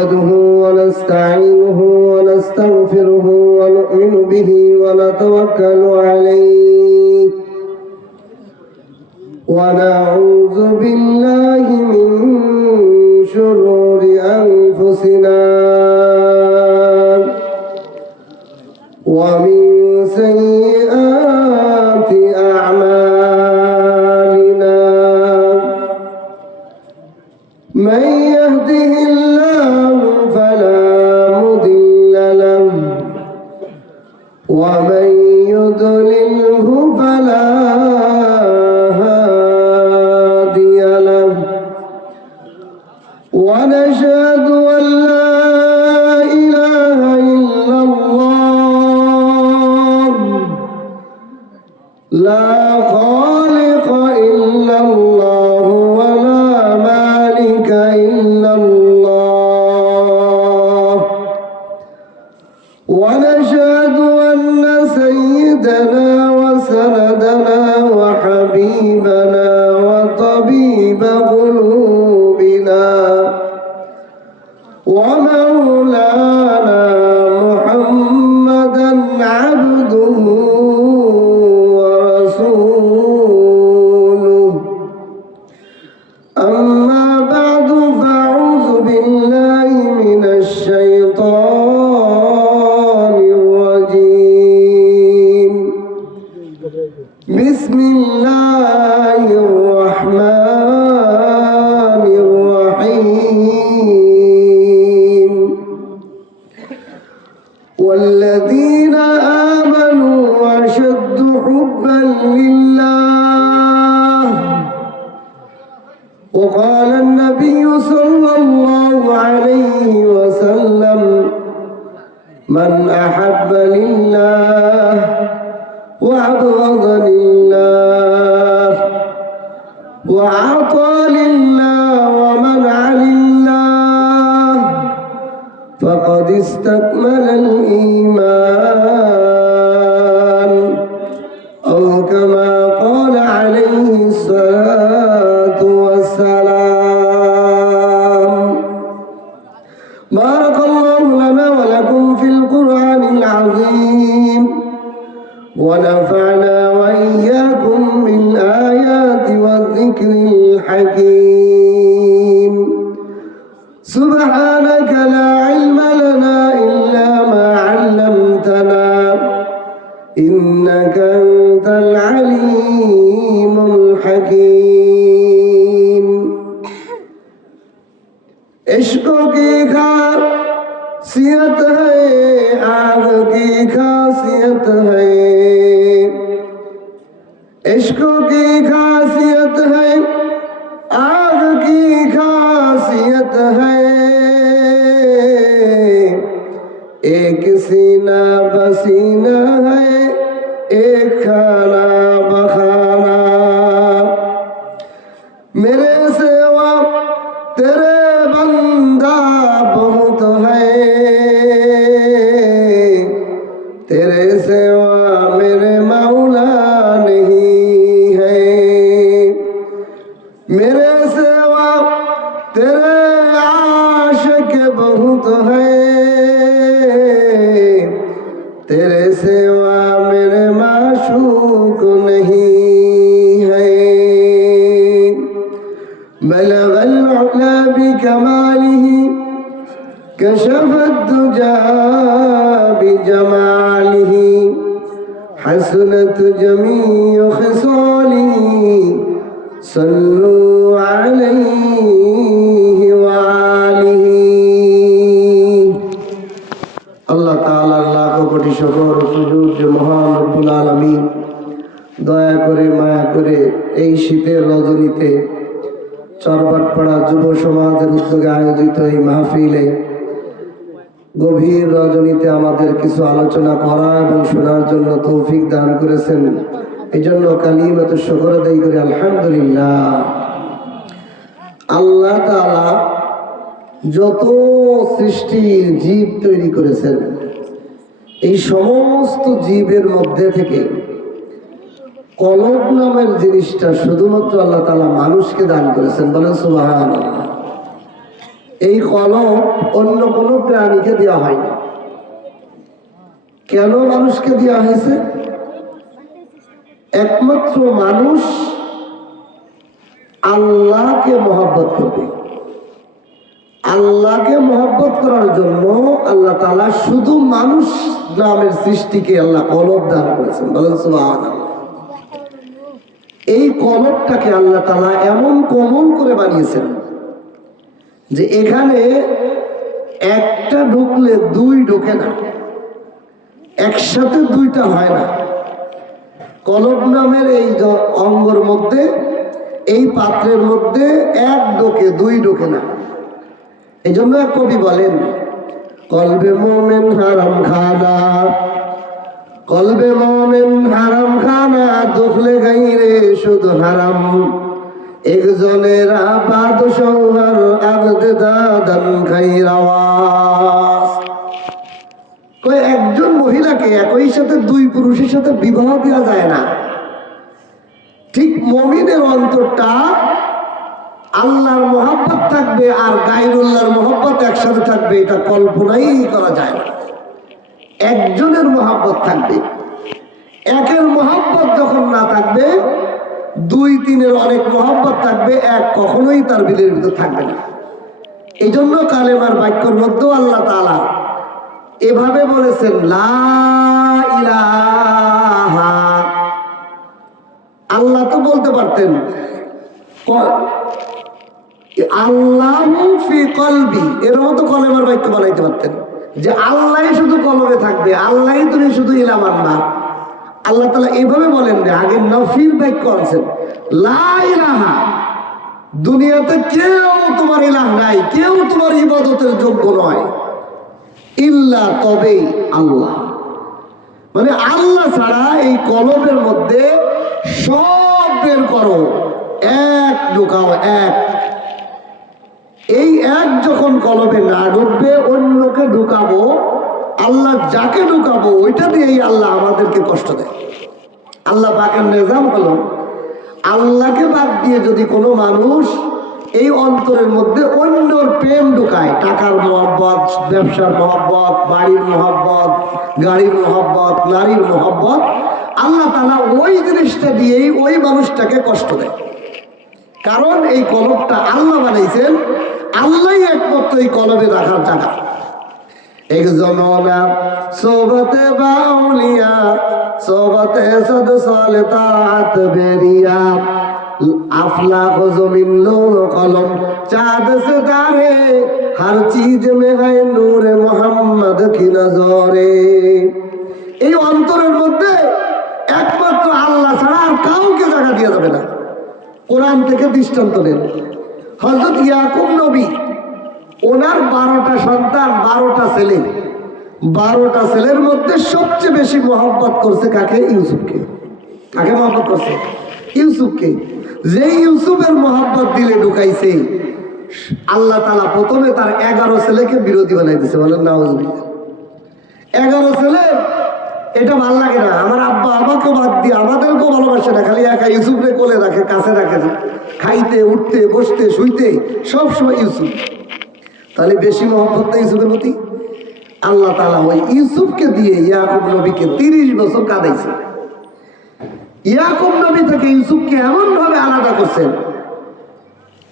نحمده ونستعينه ونستغفره ونؤمن به ونتوكل عليه ونعوذ بالله من شرور أنفسنا ومن سيئات أعمالنا من يهده الله فلا مضل له ومن يضلله فلا هادي له ونشهد أن لا إله إلا الله لا خالق إلا الله ولا مالك إلا الله ونشهد أن سيدنا وسندنا وحبيبنا وطبيب قلوبنا ومولانا محمدا عبده ورسوله أما بعد فأعوذ بالله من الشيطان الرجيم بسم الله الرحمن الرحيم والذين آمنوا أشد حبا لله وقال النبي صلى الله عليه وسلم من أحب لله وأبغض لله وأعطى لله ومنع لله فقد استكمل الإيمان أو كما قال عليه الصلاة والسلام بارك الله لنا ولكم في القرآن العظيم ونفعنا وإياكم بالآيات والذكر الحكيم سبحانك لا علم لنا إلا ما علمتنا إنك أنت العليم الحكيم इश्क की खासियत है आग की खासियत है इश्क की खासियत है आग की खासियत है एक सीना बसीना है एक खाना बखाना मेरे सेवा तेरे बंदा बहुत है तेरे सेवा मेरे मौला नहीं है मेरे सेवा तेरे आशिक बहुत है तेरे सेवा मेरे माशूक नहीं है बलग العلا بكماله كشف الدجى بجماله حسنت جميع خصاله صلوا عليه وآله আল্লাহ তাআলার লাখ কোটি শুকর ও সুজুদ যে মহান রব্বুল আলামিন দয়া করে মায়া করে এই শীতের রজনীতে চরবাটপাড়া যুব সমাজের উদ্যোগে আয়োজিত এই মাহফিলে গভীর রজনীতে আমাদের কিছু আলোচনা করা এবং শোনার জন্য তৌফিক দান করেছেন এই জন্য কালিমাত শুকর আদায় করি আলহামদুলিল্লাহ। আল্লাহ তাআলা যত সৃষ্টি জীব তৈরি করেছেন এই সমস্ত জীবের মধ্যে থেকে কলব নামের জিনিসটা শুধুমাত্র আল্লাহ তাআলা মানুষকে দান করেছেন, বলেন সুবহানাল্লাহ। এই কলম অন্য কোনো প্রাণীকে দেওয়া হয়নি। কেন মানুষকে দেওয়া হয়েছে? একমাত্র মানুষ আল্লাহকে মহব্বত করবে। আল্লাহকে মহব্বত করার জন্য আল্লাহ তাআলা শুধু মানুষ নামের সৃষ্টিকে আল্লাহ কলব দান করেছেন। বলেন সুবহানাল্লাহ। এই কলবটাকে আল্লাহ তাআলা এমন কোমল করে বানিয়েছেন যে এখানে একটা ঢুকলে দুই ঢোকে না, একসাথে দুইটা হয় না। কলব নামের এই অঙ্গর মধ্যে, এই পাত্রের মধ্যে এক ঢোকে, দুই ঢোকে না। এই জন্য এক কবি বলেন, কলবে মোমেন হারাম খানা, কলবে মোমেন হারাম খানা, দুখলে গাইরে শুধু হারাম, একজনের আবাদ সংহার আগদে দাদান খাইর আওয়াজ। একজন মহিলাকে একই সাথে দুই পুরুষের সাথে বিবাহ দেওয়া যায় না। ঠিক মুমিনের অন্তরটা আল্লাহর মহব্বত থাকবে আর গায়রুল্লাহর মহব্বত একসাথে থাকবে, এটা কল্পনাই করা যায় না। একজনের মহব্বত থাকবে, একের মহব্বত যখন না থাকবে, দুই তিনের অনেক মহব্বত থাকবে, এক কখনোই তার বিলের ভিতর থাকবে না। এই জন্য কালেমার বাক্যের মধ্যেও আল্লাহ তাআলা এভাবে বলেছেন, লা ইলাহা। আল্লাহ তো বলতে পারতেন আল্লাহু ফি কলবি, এর মতো কলেমার বাক্য বানাইতে পারতেন যে আল্লাহই শুধু কলবে থাকবে, আল্লাহই তুমি শুধু ইলাহ মানবা। আল্লাহ তাআলা এভাবে বলেন না, আগে নফির বাক্য আনছেন, লা ইলাহা। দুনিয়াতে কেউ তোমার ইলাহ নাই, কেউ তোমার ইবাদতের যোগ্য নয়, ইল্লা তবে আল্লাহ। মানে আল্লাহ ছাড়া এই কলবের মধ্যে সব বের করো, এক ঢুকাও, এক। এই এক যখন কলবে না ঢুকবে, অন্যকে ঢুকাবো, আল্লাহ যাকে ঢুকাবো ওইটা দিয়েই আল্লাহ আমাদেরকে কষ্ট দেয়। আল্লাহ পাকের নিজাম হলো, আল্লাহকে বাদ দিয়ে যদি কোনো মানুষ এই অন্তরের মধ্যে অন্যর প্রেম ঢুকায়, টাকার মহব্বত, ব্যবসার মহব্বত, বাড়ির মহব্বত, গাড়ির মহব্বত, নারীর মহব্বত, আল্লাহ তাআলা ওই জিনিসটা দিয়েই ওই মানুষটাকে কষ্ট দেয়। কারণ এই কলবটা আল্লাহ বানাইছেন, আল্লাহই একমাত্র এই কলবে রাখার জায়গা। একজনা সোবতে বাউলিয়া, সোবতে সদ সালে তাত বেরিয়া, আফলাক জমিন লো কলম চাঁদ সিতারে, হর চিজ মে হ্যায় নূরে মোহাম্মদ কি নজরে। এই অন্তরের মধ্যে একমাত্র আল্লাহ ছাড়া আর কাউকে জায়গা দেওয়া যাবে না। কোরআন থেকে দৃষ্টান্ত নেন, হযরত ইয়াকুব নবী, ওনার 12টা সন্তান, 12টা ছেলে, 12টা ছেলের মধ্যে সবচেয়ে বেশি মহব্বত করছে কাকে? ইউসুফকে। কাকে মহব্বত করছে? ইউসুফকে। যে ইউসুফের মহব্বত দিলে ঢুকাইছে, আল্লাহ তাআলা প্রথমে তার 11 ছেলেকে বিরোধী বানাই দিয়েছে। বলেন নাউজুবিল্লাহ। 11 ছেলে, এটা ভাল লাগে না। আমার আব্বা আমাকেও বাদ দিয়ে আমাদেরকেও ভালোবাসে না, খালি একা ইউসুফরে কোলে রাখে, কাছে রাখে, খাইতে, উঠতে, বসতে, শুইতে সব সময় ইউসুফ। তাহলে বেশি মহব্বত ইউসুফের প্রতি। আল্লাহ তাআলা ওই ইউসুফকে দিয়ে ইয়াকুব নবীকে 30 বছর কাঁদাইছে। ইয়াকুব নবী থেকে ইউসুফকে এমন ভাবে আলাদা করছেন,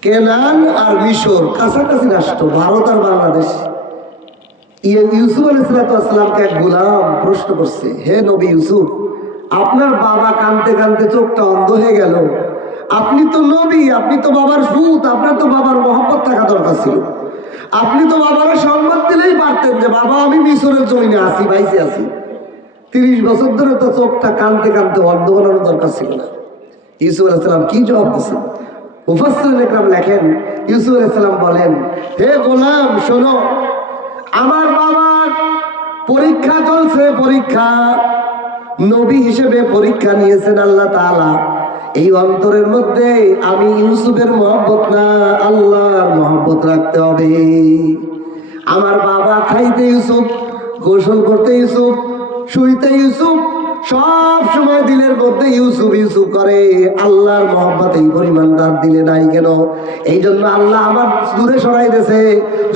কেনান আর মিশর কাছাকাছি রাষ্ট্র, ভারত আর বাংলাদেশ। ইউসুফ আলাইহিস সালামকে এক গোলাম প্রশ্ন করছে, হে নবী ইউসুফ, আপনার বাবা কাঁদতে কাঁদতে চোখটা অন্ধ হয়ে গেল, আপনি তো নবী, আপনি তো বাবার সুত, আপনার তো বাবার মহব্বত থাকা দরকার ছিল, আপনি তো বাবার সম্মান দিলেই পারতেন যে বাবা আমি মিশরের জমিনে আছি, বাইসে আছি। 30 বছর ধরে তো চোখটা কাঁদতে কাঁদতে অন্ধ বানানোর দরকার ছিল না। ইউসুফ আলাইহিস সালাম কি জবাব দিচ্ছেন? মুফাসসিরিন ইকরাম লেখেন, ইউসুফ আলাইহিস সালাম বলেন, হে গোলাম শোনো, আমার বাবার পরীক্ষা চলছে, পরীক্ষা, নবী হিসেবে পরীক্ষা নিয়েছেন আল্লাহ তাআলা। এই অন্তরের মধ্যে আমি ইউসুফের মহব্বত না, আল্লাহর মহব্বত রাখতে হবে। আমার বাবা খাইতে ইউসুফ, গোসল করতে ইউসুফ, শুইতে ইউসুফ, সব সময় দিলের মধ্যে ইউসুফ ইউসুফ করে। আল্লাহর মহব্বত এই পরিমাণ তার দিলে নাই কেন? এই জন্য আল্লাহ আমার দূরে সরাই দিয়েছে।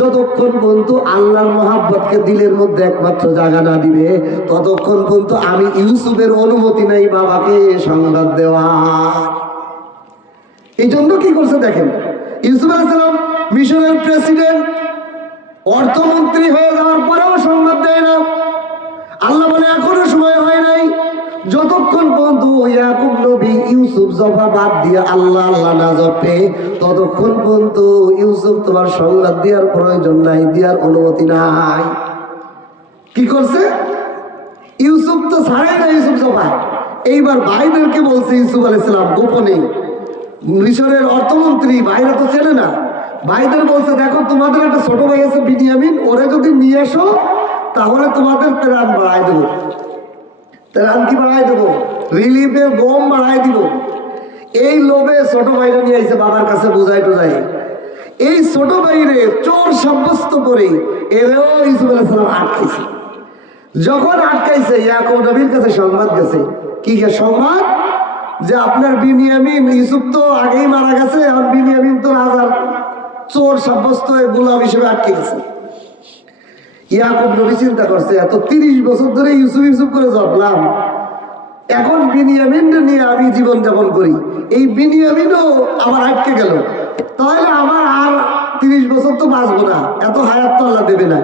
যতক্ষণ পর্যন্ত আল্লাহর মহব্বতকে দিলের মধ্যে একমাত্র জায়গা না দিবে, ততক্ষণ পর্যন্ত আমি ইউসুফের অনুমতি নাই বাবাকে সংবাদ দেওয়া। এই জন্য কি করছে দেখেন, ইউসুফ আলাইহিস সালাম মিশরের প্রেসিডেন্ট, অর্থমন্ত্রী হয়ে যাওয়ার পরেও সংবাদ দেয় না। আল্লাহ বলে এখনো সময় হয় নাই। যতক্ষণ পর্যন্ত ইয়াকুব নবী ইউসুফ জফা বাদ দিয়ে আল্লাহ আল্লাহ না জপে, ততক্ষণ পর্যন্ত ইউসুফ তোমার সংবাদ দেওয়ার প্রয়োজন নাই, দেওয়ার অনুমতি নাই। কি করছে? ইউসুফ তো ছাড়াই না ইউসুফ জফা। এইবার ভাইদেরকে বলছে ইউসুফ আলাইহিস সালাম গোপনে, মিশরের অর্থমন্ত্রী, ভাইরা তো চেনে না। ভাইদের বলছে দেখো তোমাদের একটা ছোট ভাই আছে বিনিয়ামিন, ওরে যদি নিয়ে এসো তাহলে তোমাদের ত্রাণ বাড়াই দেবো। ত্রাণ কি বাড়াই দেবো? রিলিফে গম বাড়াই দিব। এই লোভে ছোট ভাইরা নিয়ে আইছে বাবার কাছে বোঝাই টোঝাই। এই ছোট ভাইরে চোর সাব্যস্ত করে এরেও ইউসুফ আলাইহিস সালাম আটকাইছে। যখন আটকাইছে ইয়াকুব নবীর কাছে সংবাদ গেছে। কি সংবাদ? যে আপনার বিনিয়ামিন, ইউসুফ তো আগেই মারা গেছে, এখন বিনিয়ামিন তো রাজার চোর সাব্যস্ত হয়ে গোলাম হিসেবে আটকে গেছে। ইয়াকুব নবী চিন্তা করছে এত 30 বছর ধরে ইউসুফ ইউসুফ করে জপলাম, এখন বিনিয়ামিনকে নিয়ে আমি জীবন যাপন করি, এই বিনিয়ামিনও আমার আটকে গেল, তাহলে আমার আর 30 বছর তো বাঁচবো না, এত হায়াত তো আল্লাহ দেবে না।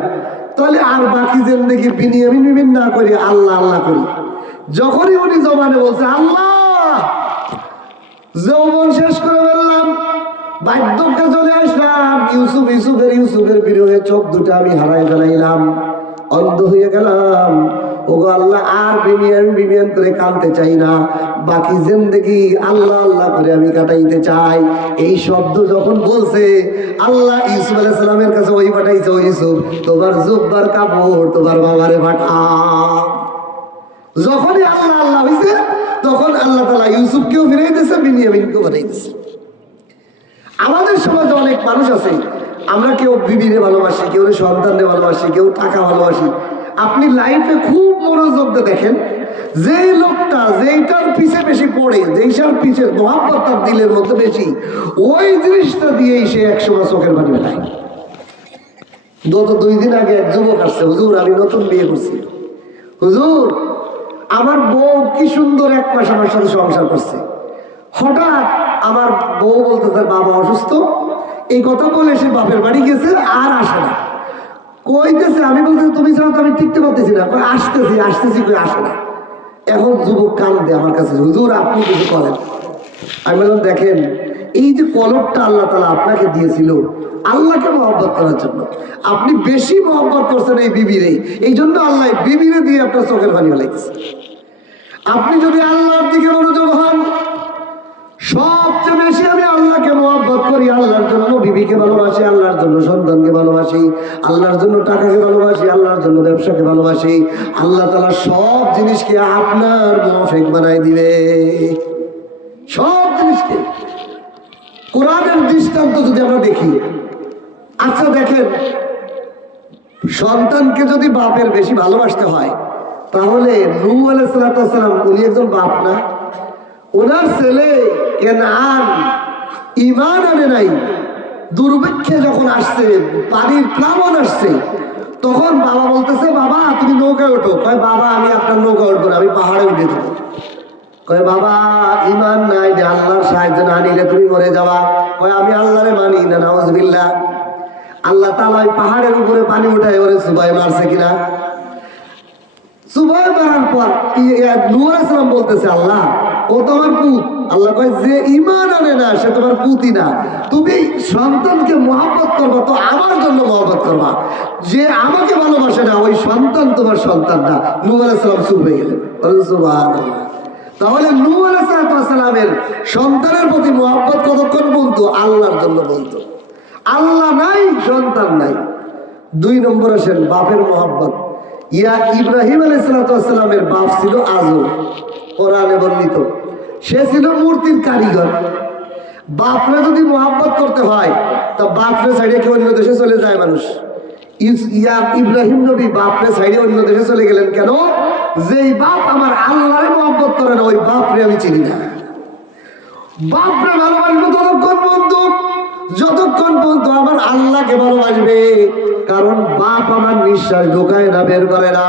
তাহলে আর বাকি জিন্দেগি বিনিয়ামিন বিমিন না করি, আল্লাহ আল্লাহ করি। যখনই উনি জবানে বলছে আল্লাহ, যৌবন শেষ করে ফেললাম, বার্ধক্যে চলে আসলাম, ইউসুফের বিরহে চোখ দুটো আমি হারাই ফেলাইলাম, অন্ধ হয়ে গেলাম। ওগো আল্লাহ, আর বিমিয়ান করে কাঁদতে চাই না, বাকি জিন্দেগি আল্লাহ আল্লাহ করে আমি কাটাইতে চাই। এই শব্দ যখন বলছে, আল্লাহ ইউসুফ আলাইহিস সালামের কাছে ওই পাঠাইছে, ওই ইউসুফ তোমার জুব্বার কাপড় তোমার বাবারে পাঠা। যখনই আল্লাহ আল্লাহ হয়েছে, তখন আল্লাহ তাআলা ইউসুফকেও ফিরাই দিয়েছে, বিনিয়ামিনকেও বানাই দিয়েছে। আমাদের সমাজে অনেক মানুষ আছে, আমরা কেউ বিবিরে ভালোবাসি, কেউ সন্তানরে ভালোবাসি, কেউ টাকা ভালোবাসি। আপনি লাইফে খুব মনোযোগ দিয়ে দেখেন, যেই লোকটা যেইটার পিছে বেশি পড়ে, যেইটার পিছে মহাব্বত তার দিলের মধ্যে বেশি, ওই জিনিসটা দিয়েই সে একসময় চোখের পানি ফেলায়। গত 2 দিন আগে এক যুবক আসছে, হুজুর আমি নতুন বিয়ে করছি, হুজুর আমার বউ কি সুন্দর 1 মাস আমার সাথে সংসার করছে, হঠাৎ আমার বউ বলতে তার বাবা অসুস্থ, এই কথা বলে সে বাপের বাড়ি গেছে, আর আসে না। কইতেছে, আমি বলতেছি তুমি ছাড়া তো আমি টিকতে পারতেছি না, আসতেছি কই আসে না। এখন যুবক কান্দে আমার কাছে, হুজুর আপনি কিছু করেন। আমি বললাম দেখেন, এই যে কলবটা আল্লাহ তাআলা আপনাকে দিয়েছিল আল্লাহকে মহব্বত করার জন্য, আপনি বেশি মহব্বত করছেন এই বিবিরে, এই জন্য আল্লাহ বিবিরে দিয়ে আপনার চোখের পানি ফেলাইছে। আপনি যদি আল্লাহর দিকে মনোযোগ হন, সবচেয়ে বেশি আমি আল্লাহকে মহব্বত করি, আল্লাহর জন্য বিবিকে ভালোবাসি, আল্লাহর জন্য সন্তানকে ভালোবাসি, আল্লাহর জন্য টাকাকে ভালোবাসি, আল্লাহর জন্য ব্যবসাকে ভালোবাসি, আল্লাহ তাআলা সব জিনিসকে আপনার মুনাফিক বানাই দিবে, সব জিনিসকে। কোরআনের দৃষ্টান্ত যদি আমরা দেখি, আচ্ছা দেখেন, সন্তানকে যদি বাপের বেশি ভালোবাসতে হয়, তাহলে নূহ আলাইহিস সালাম উনি একজন বাপ না? ওনার ছেলে কেনান ঈমান আনে নাই, দুর্ভিক্ষে যখন আসছে, পানির প্লাবন আসছে, তখন বাবা বলতেছে বাবা তুমি নৌকায় ওঠো। কয় বাবা আমি আপনার নৌকা উঠবো না, আমি পাহাড়ে উঠে দেবো। কয় বাবা ঈমান নাই, যে আল্লাহর সাহায্য না নিলে তুমি মরে যাওয়া। কয় আমি আল্লাহরে মানি না, নাউজুবিল্লাহ। আল্লাহ তাআলা পাহাড়ের উপরে পানি উঠায় ওরে সুবাই মারছে কিনা? সুবাই মারার পর নূহ আলাইহিস সালাম বলতেছে আল্লাহ ও তোমার পুত। আল্লাহ কয় যে ঈমান আনে না সে তোমার পুতই না, তুমি সন্তানকে মহব্বত করবা তো আমার জন্য মহব্বত করবা, যে আমাকে ভালোবাসে না ওই সন্তান তোমার সন্তান না। নূহ আলাইহিস সালাম চুপ হয়ে গেলেন। সুবহানাল্লাহ। তাহলে নূহ আলাইহিস সালামের সন্তানের প্রতি মহব্বত কতক্ষণ বলতো? আল্লাহর জন্য বলতো। আল্লাহ নাই, সন্তান নাই। 2 নম্বর আসেন বাপের মহব্বত। ইব্রাহিম আলাইহিস সালামের বাপ ছিল আজর, কোরআনে বর্ণিত। সে ছিল মূর্তির কারিগর। বাপরে যদি মহব্বত করতে হয় তা বাপরে সাইডে কি অন্য দেশে চলে যায় মানুষ। ইব্রাহিম নবী বাপরে সাইডে অন্য দেশে চলে গেলেন কেন? যেই বাপ আমার আল্লাহরে মহব্বত করে না ওই বাপরে আমি চিনি না। বাপরে ভালোবাসবো ততক্ষণ বন্ধু যতক্ষণ পর্যন্ত আমার আল্লাহকে ভালোবাসবে। কারণ বাপ আমার নিঃশ্বাস ঢোকায় না, বের করে না,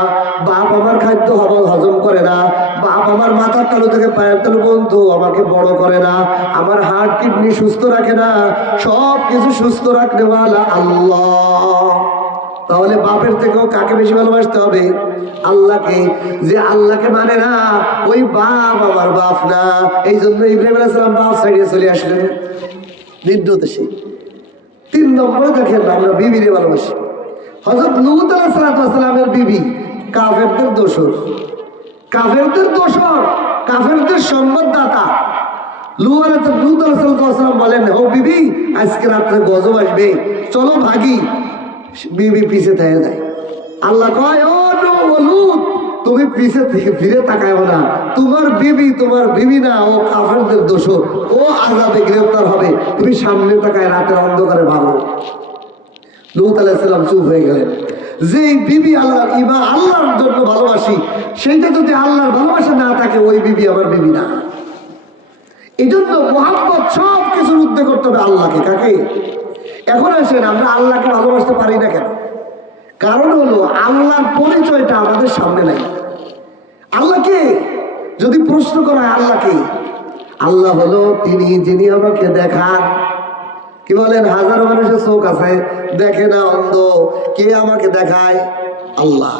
বাপ আমার খাদ্য হজম করে না, বাপ আমার মাথার তালু থেকে পায়ের তালু পর্যন্ত আমাকে বড় করে না, আমার হার্ট কিডনি সুস্থ রাখে না, সব কিছু সুস্থ রাখতে ওয়ালা আল্লাহ। তাহলে বাপের থেকেও কাকে বেশি ভালোবাসতে হবে? আল্লাহকে। যে আল্লাহকে মানে না ওই বাপ আমার বাপ না। এই জন্য ইব্রাহিম আলাইহিস সালাম বাপ সাইডে চলে আসলেন নির্দেশে। 3 নম্বরে দেখেন আমরা বিবিরে ভালোবাসি। হযরত লূত আলাইহিস সালামের বিবি কাফেরদের দোসর, কাফেরদের সম্পদদাতা। লূত আলাইহিস সালাম বলেন, ও বিবি আজকে রাত্রে গজব আসবে, চলো ভাগি। বিবি পিছে থেকে যায়। আল্লাহ কয়, ও লূত তুমি পিছে থেকে ফিরে তাকায়ও না, তোমার বিবি না, ও কাফেরদের দোসর, ও আযাবে গ্রেফতার হবে, তুমি সামনে তাকায় রাতের অন্ধকারে ভাগো। লূত আলাইহিস সালাম চুপ হয়ে গেলেন। যে বিবি আল্লাহর আল্লাহর জন্য ভালোবাসি, সেইটা যদি আল্লাহর ভালোবাসা না থাকে ওই বিবি আমার বিবি না। এই জন্য মহাব্বত সব কিছুর উদ্যোগ করতে হবে আল্লাহকে। কাকে? এখন আসেন আমরা আল্লাহকে ভালোবাসতে পারি না কেন? কারণ হলো আল্লাহর পরিচয়টা আমাদের সামনে নাই। আল্লাহকে যদি প্রশ্ন করা হয় আল্লাহকে, আল্লাহ হলো তিনি যিনি আমাকে দেখান। কি বলেন? হাজারো মানুষের চোখ আছে, দেখে না, অন্ধ। কে আমাকে দেখায়? আল্লাহ।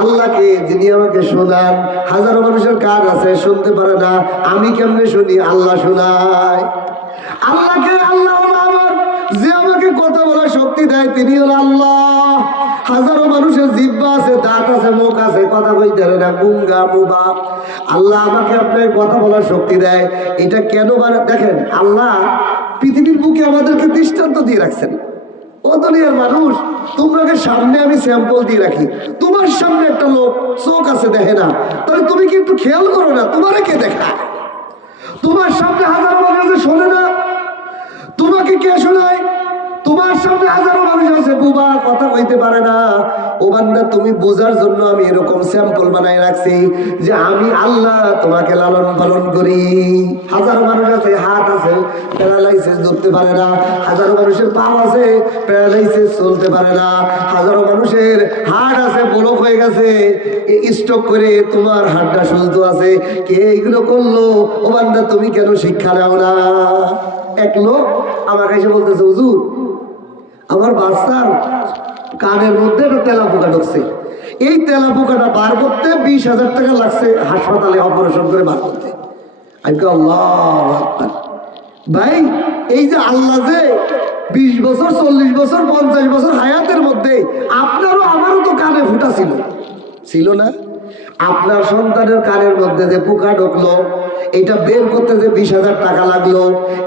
আল্লাহকে যিনি আমাকে শোনান। হাজারো মানুষের কান আছে, শুনতে পারে না, আমি কেমনে শুনি? আল্লাহ শোনায়। আল্লাহকে আল্লাহ হলো আমার যে আমাকে কথা বলার শক্তি দেয়, তিনি হলো আল্লাহ। হাজারো মানুষের জিহ্বা আছে, দাঁত আছে, মুখ আছে, কথা কইতে পারে না, গুঙ্গা মুবা। আল্লাহ আমাকে আপনার কথা বলার শক্তি দেয়। এটা কেন? দেখেন আল্লাহ পৃথিবীর বুকে আমাদেরকে দৃষ্টান্ত দিয়ে রাখছেন। ও দুনিয়ার মানুষ, তোমাকে সামনে আমি স্যাম্পল দিয়ে রাখি। তোমার সামনে একটা লোক চোখ আছে, দেখে না, তাহলে তুমি কি একটু খেয়াল করো না তোমারে কে দেখায়? তোমার সামনে হাজারো মানুষ আছে, শোনে না, তোমাকে কে শোনায়? তোমার সামনে হাজারো মানুষ আছে, বুবা, কথা কইতে পারে না। ও বান্দা, তুমি বোঝার জন্য আমি এরকম স্যাম্পল বানাই রাখছি যে আমি আল্লাহ তোমাকে লালন পালন করি। হাজারো মানুষ আছে, হাত আছে, প্যারালাইসিস, ধরতে পারে না। হাজারো মানুষের পা আছে, প্যারালাইসিস, চলতে পারে না। হাজারো মানুষের হার্ট আছে, ব্লক হয়ে গেছে, স্ট্রোক করে তোমার হার্টটা সুস্থ আছে। কে এইগুলো করলো? ও বান্দা, তুমি কেন শিক্ষা নাও না? এক লোক আমার কাছে বলতেছে, হুজুর আমার বাচ্চার কানের মধ্যে একটা তেলা পোকা ঢুকছে, এই তেলা পোকাটা বার করতে 20,000 টাকা লাগছে, হাসপাতালে অপারেশন করে বার করতে। আমি কি আল্লাহু আকবার। ভাই, এই যে আল্লাহ যে 20 বছর, 40 বছর, 50 বছর হায়াতের মধ্যে আপনারও আমারও তো কানে ফুটা ছিল না? আপনার সন্তানের কানের মধ্যে যে পোকা ঢুকলো, এটা বের করতে যে 20,000 টাকা লাগলো,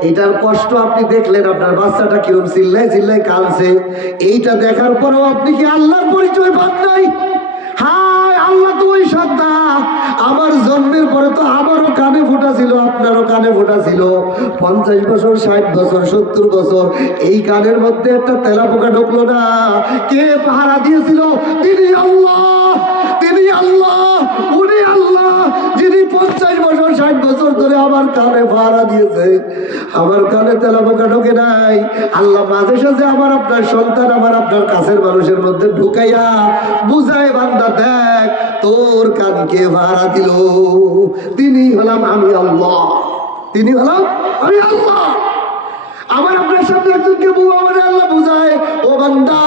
এটার কষ্ট আপনি দেখলেন। আপনার বাচ্চাটা কিরম চিল্লাই কাঁদছে, এইটা দেখার পরেও আপনি কি আল্লাহর পরিচয় পান নাই? হায় আল্লাহ তো ওই সত্তা, আমার জন্মের পরে তো আমারও কানে ফোটা ছিল, আপনারও কানে ফোটা ছিল। 50 বছর, 60 বছর, 70 বছর এই কানের মধ্যে একটা তেলা পোকা ঢুকলো না। কে পাহারা দিয়েছিল? তিনি আল্লাহ। তিনি আল্লাহ, উনি আল্লাহ যিনি 50 বছর, 60 বছর ধরে আমার কানে পাহারা দিয়েছে। আমার কানে তেলা পোকা ঢোকে নাই। আল্লাহ মাঝে সাঝে আমার আপনার সন্তান, আমার আপনার কাছের মানুষের মধ্যে ঢুকাইয়া বুঝায়, বান্দা দেখ তোর কানকে ভাড়া দিল। তিনি হলাম আমি আল্লাহ। তিনি হলাম আমি আল্লাহ। আমার আপনার সামনে একজনকে আমাদের আল্লাহ বুঝায়, ও বান্দা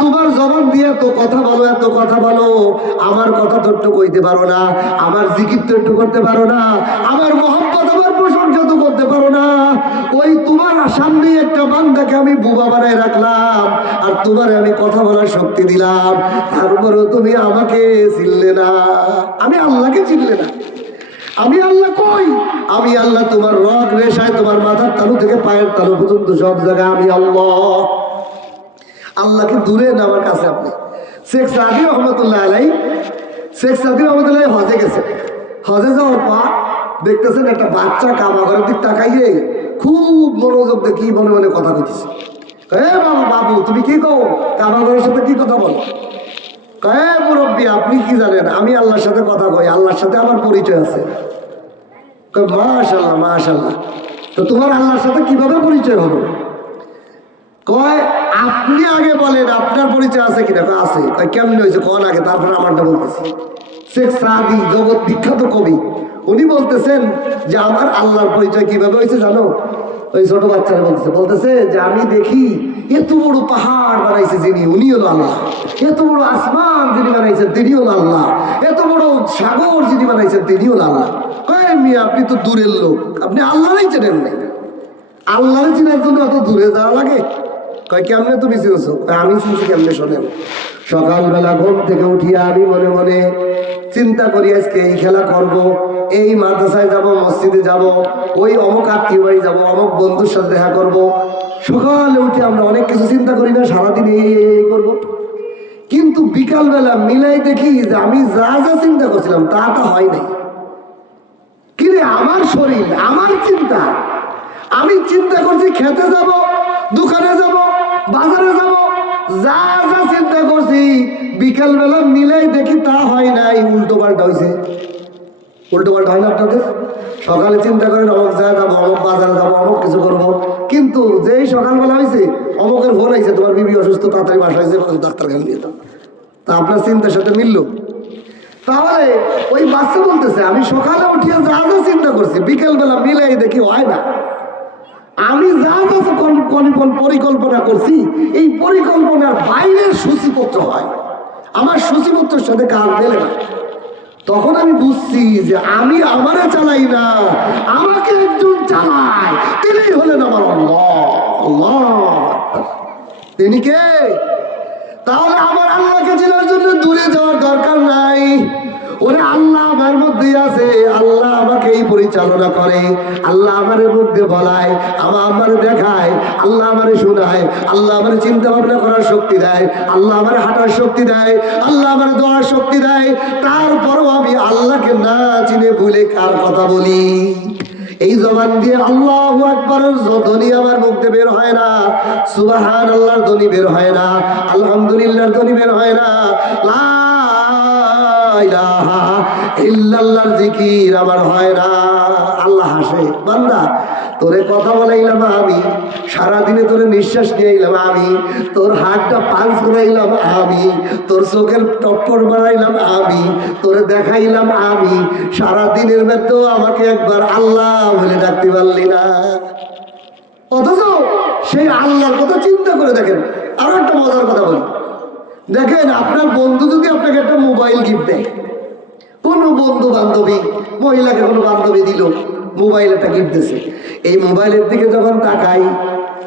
তোমার জবান দিয়ে এত কথা বলো, এত কথা বলো, আমার কথা তো একটু কইতে পারো না, আমার জিকির তো একটু করতে পারো না, আমার মহব্বত, আমার প্রশংসা তো করতে পারো না। ওই তোমার সামনে একটা বান্দাকে আমি বুবা বানায় রাখলাম, আর তোমার আমি কথা বলার শক্তি দিলাম, তারপরেও তুমি আমাকে চিনলে না, আমি আল্লাহকে চিনলে না। আমি আল্লাহ কই? আমি আল্লাহ তোমার রগ রেশায়, তোমার মাথার তালু থেকে পায়ের তালু পর্যন্ত সব জায়গায় আমি আল্লাহ। আল্লাহকে দূরে না আমার কাছে। আপনি শেখ সাদি রহমতুল্লাহ আলাইহি, শেখ সাদি রহমতুল্লাহ হজে গেছে। হজে যাওয়ার পর দেখতেছেন একটা বাচ্চা কাবা ঘরের দিক তাকাইয়ে খুব মনোযোগ দিয়ে কি মনে মনে কথা কইতেছে। বাবু বাবু তুমি কি কও? কাবা ঘরের সাথে কি কথা বলো? কয় মুরব্বী আপনি কি জানেন আমি আল্লাহর সাথে কথা কই, আল্লাহর সাথে আমার পরিচয় আছে। কয় মাশাআল্লাহ মাশাআল্লাহ, তো তোমার আল্লাহর সাথে কিভাবে পরিচয় হলো? কয় আপনি আগে বলেন আপনার পরিচয় আছে কিনা। কয় আছে। কয় কেমনে হয়েছে কোন আগে, তারপরে আমারটা বলতেছি। শেখ সাদি জগৎ বিখ্যাত কবি, উনি বলতেছেন যে আমার আল্লাহর পরিচয় কিভাবে হয়েছে জানো? ওই ছোট বাচ্চারা বলতেছে যে আমি দেখি এত বড় পাহাড় বানাইছে যিনি, উনি হলো আল্লাহ। এত বড় আসমান যিনি বানাইছেন তিনি হলো আল্লাহ। এত বড় সাগর যিনি বানাইছেন তিনি হলো আল্লাহ। কয় মিয়া আপনি তো দূরের লোক, আপনি আল্লাহরই চেনেন নাই। আল্লাহর চেনার জন্য অত দূরে যাওয়া লাগে? কয় কেমনে তুমি চিনছো? আমি চিনছি কেমনে শোনেন। সকালবেলা ঘুম থেকে উঠিয়া আমি মনে মনে চিন্তা করি আজকে এই খেলা করব, এই মাদ্রাসায় যাব, মসজিদে যাব, ওই অমুক আত্মীয় বাড়ি যাবো, অমুক বন্ধুর সাথে দেখা করব। সকালে উঠে আমরা অনেক কিছু চিন্তা করি না, সারাদিন এই করবো। কিন্তু বিকালবেলা মিলাই দেখি যে আমি যা যা চিন্তা করছিলাম তা হয় নাই। কিরে আমার শরীর, আমার চিন্তা, আমি চিন্তা করছি খেতে যাব, দোকানে যাব, বাজারে যাব, যা যা চিন্তা করছি বিকালবেলা মিলাই দেখি তা হয় নাই, উল্টো পাল্টা হয়েছে। উল্টো পাল্টা হয় না আপনাদের? সকালে চিন্তা করেন অমুক জায়গায় যাবো, অমুক বাজারে যাবো, অমুক কিছু করবো, কিন্তু যেই সকালবেলা হয়েছে অমুকের ফোন হয়েছে তোমার বিবি অসুস্থ, তাড়াতাড়ি বাসা হয়েছে, ডাক্তারখানে নিয়ে যাও, তা আপনার চিন্তার সাথে মিললো? তাহলে ওই বাচ্চা বলতেছে আমি সকালে উঠিয়ে যা যা চিন্তা করছি বিকেলবেলা মিলাই দেখি হয় না। আমি যা যা পরিকল্পনা করছি এই পরিকল্পনার বাইরের সূচিপত্র হয়, আমার সূচিপত্রের সাথে কাজ মেলে না। তখন আমি বুঝছি যে আমি আমারে চালাই না, আমাকে একজন চালায়, তিনি হলেন আমার আল্লাহ। আল্লাহ তিনি কে? তাহলে আমার আল্লাহকে চেনার জন্য দূরে যাওয়ার দরকার নাই। ওরে আল্লাহ আমার মধ্যে আছে, আল্লাহ আমাকে এই পরিচালনা করে, আল্লাহ আমার মধ্যে বলায়, আমার দেখায়, আল্লাহ আমারে শোনায়, আল্লাহ আমার চিন্তা ভাবনা করার শক্তি দেয়, আল্লাহ আমার হাঁটার শক্তি দেয়, আল্লাহ আমার দোয়ার শক্তি দেয়। তারপরও আমি আল্লাহকে না চিনে ভুলে কার কথা বলি? এই জবান দিয়ে আল্লাহু আকবারের ধ্বনি আমার মুখে বের হয় না, সুবহানাল্লাহর ধ্বনি বের হয় না, আলহামদুলিল্লাহর ধ্বনি বের হয় না, লা ইলাহা ইল্লাল্লাহর জিকির আমার হয় না। আল্লাহ হাসে, বান্দা তোরে কথা বলাইলাম আমি, সারাদিনে তোরে নিঃশ্বাস নিয়েইলাম আমি, তোর হাতটা পাঁচ করাইলাম আমি, তোর চোখের টপ্পর বাড়াইলাম আমি, তোরে দেখাইলাম আমি, সারাদিনের মধ্যেও আমাকে একবার আল্লাহ বলে ডাকতে পারলি না। অথচ সেই আল্লাহর কথা চিন্তা করে দেখেন। আরো একটা মজার কথা বলি, দেখেন আপনার বন্ধু যদি আপনাকে একটা মোবাইল গিফট দেয়, কোনো বন্ধু বান্ধবী মহিলাকে কোনো বান্ধবী দিল মোবাইল একটা গিফট দিয়েছে, এই মোবাইলের দিকে যখন তাকাই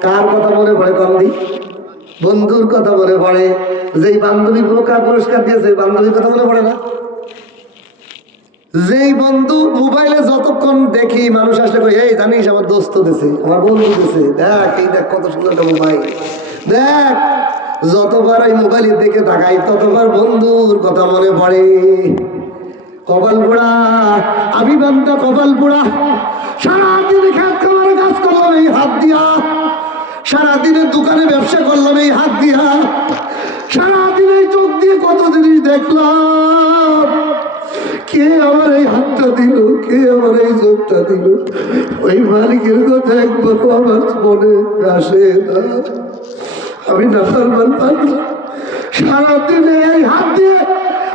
কার কথা মনে পড়ে? কম দিই বন্ধুর কথা মনে পড়ে। যেই বান্ধবী পুরস্কার দিয়েছে বান্ধবীর কথা মনে পড়ে না? যেই বন্ধু মোবাইলে যতক্ষণ দেখি মানুষ আসলে কই এই জানিস আমার দোস্ত দিছে, আমার বন্ধু দিছে, দেখ এই দেখ কত সুন্দর একটা মোবাইল দেখ, যতবার এই মোবাইলের দিকে তাকাই ততবার বন্ধুর কথা মনে পড়ে। কপাল পোড়া আমি বান্দা, কপাল পোড়া। সারাদিন খেত খামারে কাজ করলাম এই হাত দিয়া, সারাদিনের দোকানে ব্যবসা করলাম এই হাত দিয়া, সারাদিন এই চোখ দিয়ে কত জিনিস দেখলাম, কে আমার এই হাতটা দিল, কে আমার এই চোখটা দিল, ওই মালিকের কথা একবার আমার মনে আসে না। আমি নাফরমান বান্দা, সারাদিনে এই হাত দিয়ে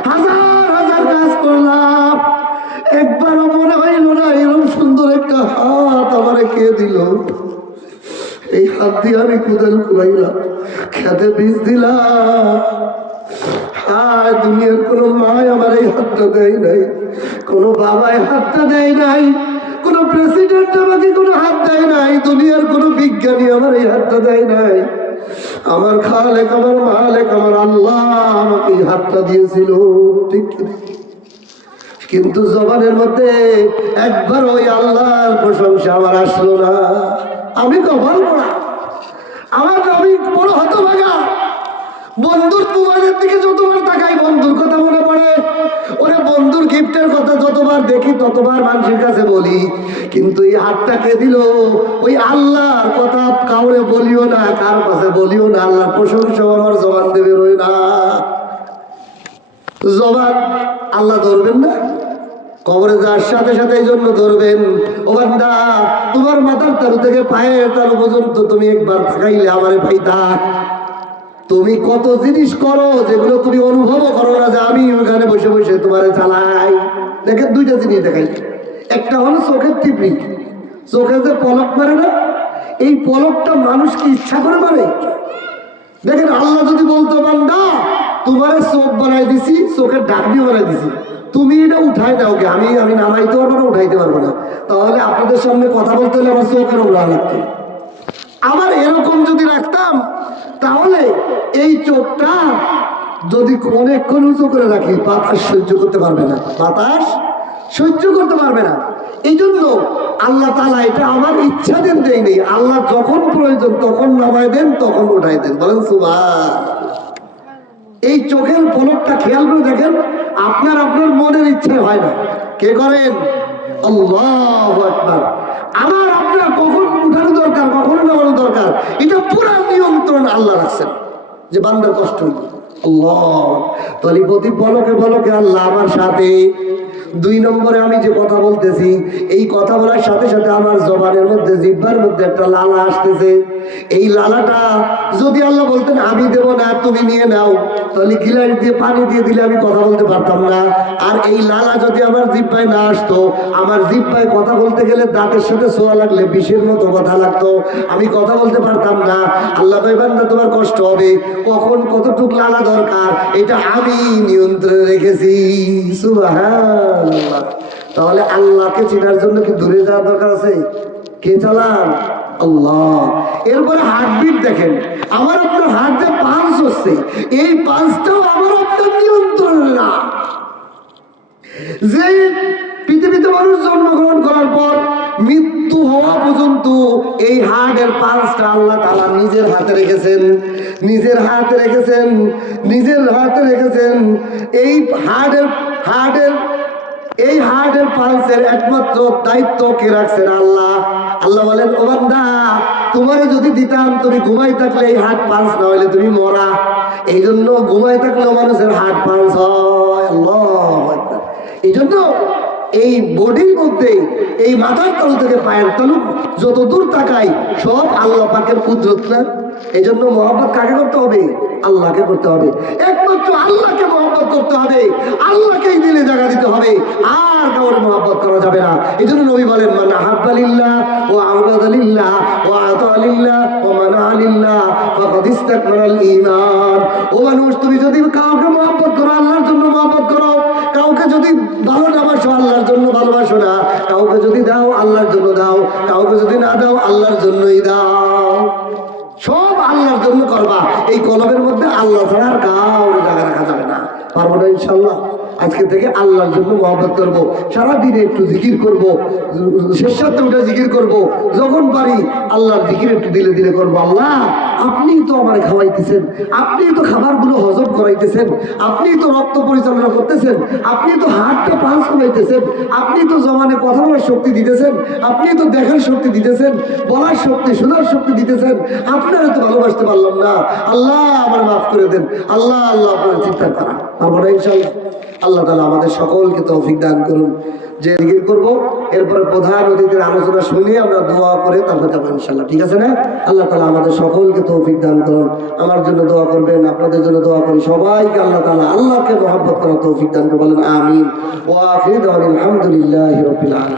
হাজার হাজার কাজ করলাম, একবারও মনে হইল না এরকম সুন্দর একটা হাত আমারে কে দিল। এই হাত দিয়ে আমি কোদাল কুলাইলাম, খেতে বীজ দিলাম। হায় দুনিয়ার কোনো মায় আমার এই হাতটা দেয় নাই, কোনো বাবায় হাতটা দেয় নাই, কোনো প্রেসিডেন্ট আমাকে কোনো হাত দেয় নাই, দুনিয়ার কোনো বিজ্ঞানী আমার এই হাতটা দেয় নাই। আমার খালেক, আমার মালেক, আমার আল্লাহ আমাকে এই হাতটা দিয়েছিল, ঠিক কিন্তু জবানের মধ্যে একবার ওই আল্লাহর প্রশংসা আমার আসলো না। আমি কপাল পোড়া, আমার আমি বড় হতভাগা। বন্ধুর মোবাইলের দিকে যতবার তাকাই বন্ধুর কথা মনে পড়ে, ওরে বন্ধুর গিফটের কথা যতবার দেখি ততবার মানুষের কাছে বলি, কিন্তু এই হাতটা কে দিল? ওই আল্লাহর কথা কাউরে বলিও না, কার কাছে বলিও না, আল্লাহর প্রশংসা আমার জবান দেবে রই না। জবান আল্লাহ ধরবেন না? কবরে যাওয়ার সাথে সাথে এই জন্য ধরবেন, ও বান্দা তোমার মাথার তালু থেকে পায়ের তালু পর্যন্ত তুমি একবার থাকাইলে আমারে পাইতা। তুমি কত জিনিস করো যেগুলো তুমি অনুভব করো না যে আমি ওখানে বসে বসে তোমারে চালাই। দেখেন দুইটা জিনিস দেখাই, একটা হলো চোখের টিপি, চোখে যে পলক মারে না, এই পলকটা মানুষ কি ইচ্ছা করে মারে? দেখেন আল্লাহ যদি বলতো বান্দা তোমারে চোখ বানাই দিছি, চোখের ডাকনি বানাই দিছি, তুমি এটা উঠাই দাও, কে আমি আমি নামাইতে পারবো না, উঠাইতে পারবো না, তাহলে আপনাদের সামনে কথা বলতে হলে আমার চোখের ওরা লাগতো। আবার এরকম যদি রাখতাম তাহলে এই চোখটা যদি অনেকক্ষণ উঁচু করে রাখি বাতাস সহ্য করতে পারবে না, বাতাস সহ্য করতে পারবে না। এই জন্য আল্লাহ তাআলা এটা আমার ইচ্ছা দেন দেয় নেই, আল্লাহ যখন প্রয়োজন তখন নামায় দেন, তখন উঠাই দেন। বলেন সুবহান। এই চোখের পলকটা খেয়াল করে দেখেন, আপনার মনের ইচ্ছে হয় না, কে করেন? আল্লাহু আকবার। আমার আপনার কখন উঠানো দরকার, কখন নামানো দরকার, এটা পুরো নিয়ন্ত্রণ আল্লাহ রাখছেন, যে বান্দার কষ্ট হইবে। আল্লাহ তাহলে প্রতি পলকে পলকে আল্লাহ আমার সাথে। দুই নম্বরে আমি যে কথা বলতেছি, এই কথা বলার সাথে সাথে আমার জবানের মধ্যে, জিহ্বার মধ্যে একটা লালা আসতেছে। এই লালাটা যদি আল্লাহ বলতেন আমি দেব না, তুমি নিয়ে নাও, তাহলে গিলাস দিয়ে পানি দিয়ে দিলে আমি কথা বলতে পারতাম না। আর এই লালা যদি আমার জিহ্বায় না আসতো, আমার জিহ্বায় কথা বলতে গেলে দাঁতের সাথে ছোঁয়া লাগলে বিষের মতো কথা লাগতো, আমি কথা বলতে পারতাম না। আল্লাহ ভাইবান না, তোমার কষ্ট হবে, কখন কতটুক লালা দরকার এটা আমি নিয়ন্ত্রণে রেখেছি। সুবহানাল্লাহ। তাহলে আল্লাহকে চেনার জন্য কি দূরে যাওয়ার দরকার আছে? কে চালান? আল্লাহ। এরপরে হার্টবিট দেখেন, আমার আপনার হার্ট যে পালস হচ্ছে, এই পালসটাও আমার আপনার নিয়ন্ত্রণে না। যে পৃথিবীতে মানুষ জন্মগ্রহণ করার পর মৃত্যু হওয়া পর্যন্ত এই হার্টের পালসটা আল্লাহ তাআলা নিজের হাতে রেখেছেন, নিজের হাতে রেখেছেন, নিজের হাতে রেখেছেন। এই হার্টের পালসের একমাত্র দায়িত্ব কে রাখছেন? আল্লাহ। আল্লাহ বলেন, ও বান্দা তোমারে যদি দিতাম, তুমি ঘুমাই থাকলে এই হার্ট পালস না হইলে তুমি মরা। এই জন্য ঘুমাই থাকলেও মানুষের হার্ট পালস হয়। আল্লাহু আকবার। এই জন্য এই বডির মধ্যে, এই মাথার তালু থেকে পায়ের তালু যত দূর তাকাই সব আল্লাহ পাকের কুদরত না? এই জন্য মহব্বত কাকে করতে হবে? আল্লাহকে করতে হবে। একমাত্র আল্লাহকে মহব্বত করতে হবে, আল্লাহকেই দিলে জায়গা দিতে হবে, আর কাউকে মহব্বত করা যাবে না। এই জন্য নবী বলেন, মান আহাব্বা লিল্লাহ ওয়া আবগাদা লিল্লাহ ওয়া আতা লিল্লাহ ওয়া মানা লিল্লাহ ফাকাদ ইসতাকমালাল ঈমান। ও মানুষ, তুমি যদি কাউকে মহব্বত করো, আল্লাহর জন্য মহব্বত করো। কাউকে যদি ভালো না বাসো, আল্লাহর জন্য ভালোবাসো না। কাউকে যদি দাও, আল্লাহর জন্য দাও। কাউকে যদি না দাও, আল্লাহর জন্যই দাও। সব আল্লাহর জন্য করবা। এই কলমের মধ্যে আল্লাহ ছাড়া আর কাউরে জায়গা রাখা যাবে না। পারবো না ইনশাল্লাহ? আজকে থেকে আল্লাহর জন্য মহব্বত করবো, সারাদিনে একটু জিকির করবো, শেষ সাথে উঠে জিকির করবো, যখন পারি আল্লাহর জিকির একটু দিলে দিলে করবো। আল্লাহ আপনি তো আমার খাওয়াইতেছেন, আপনি তো খাবারগুলো হজম করাইতেছেন, আপনি তো রক্ত পরিচালনা করতেছেন, আপনি তো হাতটা পাস করাইতেছেন, আপনি তো জমানে কথা বলার শক্তি দিতেছেন, আপনি তো দেখার শক্তি দিতেছেন, বলার শক্তি, শোনার শক্তি দিতেছেন। আপনারা তো ভালোবাসতে পারলাম না, আল্লাহ আমার মাফ করে দেন। আল্লাহ আল্লাহ আপনারা চিন্তা করা আমরা ইনশাল্লাহ। আল্লাহ তাআলা আমাদের সকলকে তৌফিক দান করুন। যে জিকির করবো, এরপরে প্রধান অতিথির আলোচনা শুনিয়ে আমরা দোয়া করে তারপর যাবো ইনশাল্লাহ, ঠিক আছে না? আল্লাহ তাআলা আমাদের সকলকে তৌফিক দান করুন। আমার জন্য দোয়া করবেন, আপনাদের জন্য দোয়া করি। সবাইকে আল্লাহ তাআলা আল্লাহকে মহব্বত করার তৌফিক দান করুন। বলেন আমিন। ওয়া আখিরু দাওয়ানা আলহামদুলিল্লাহি রাব্বিল আলামিন।